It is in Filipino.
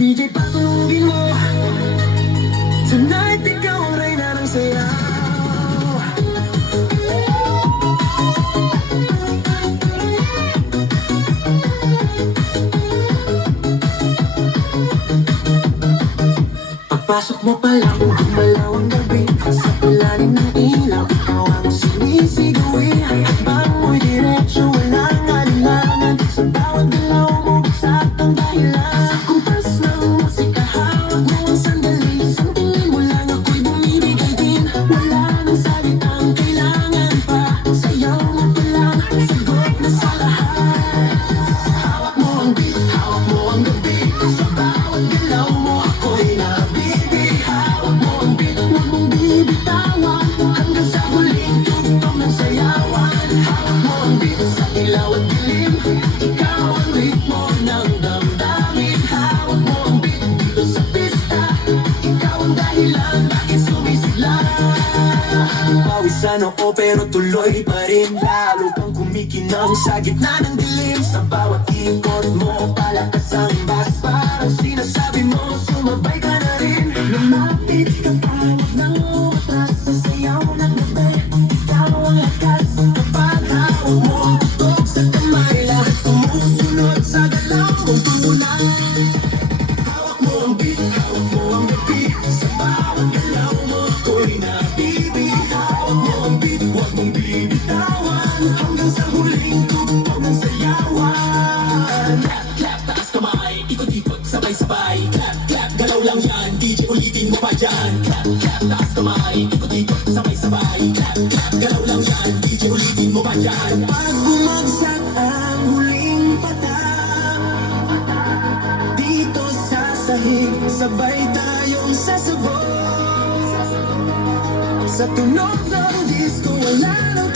DJ patulungin mo. Tonight ikaw ang reyna ng sayaw. Pagpasok mo pa lang, gumalaw ang gabi. Sa ilalim ng ilaw, ikaw ang sinisigawi. Bang mo'y diretsyo, walang alinlangan. Sa bawat galaw mo, baksak ang dahilan. Sa kumpas ng musika, hawak mo ang sandali. Sa tingin mo lang ako'y bumibigay din. Wala nang salitang kailangan pa. Sayaw mo pa lang, sagot na sa lahat. Hawak mo ang beat, hawak mo ang gabi. Sa bawat galaw mo, ako'y nabibig. Hawak mo ang beat, huwag mong bibitawan. Hanggang sa huling tugtog ng sayawan. Hawak mo ang beat sa ilaw at dilim. Ikaw ang ritmo ng damdamin. Hawak mo ang beat dito sa pista. Ikaw ang dahilan, bakit sumisigla. Pawisan ako pero tuloy pa rin. Lalo kang kumikinang sa gitna ng dilim. Sa bawat ikot mo, palakas ang bass. Parang sinasabi mo, sumabay ka na rin. Lumapit ka pa, huwag nang umatras. Sa sayaw ng gabi, ikaw ang lakas. Kapag hawak mo ang tutok sa kamay, lahat sumusunod sa galaw kong tunay. Hawak mo ang beat, hawak mo ang gabi. Sa bawat galaw mo, ako'y nabibig. Hawak mo ang beat, huwag mong bibitawan. Hanggang sa huling tugtog ng sayawan. Clap, clap, taas kamay, ikot-ikot, sabay-sabay. Clap, clap, galaw lang yan, DJ ulitin mo pa dyan. Clap, clap, taas kamay, ikot-ikot, sabay-sabay. Clap, clap, galaw lang yan, DJ ulitin mo pa dyan. Pag bumagsak ang huling patak, dito sa sahig, sabay tayong sasabog. Sa tunog ng disco, wala nang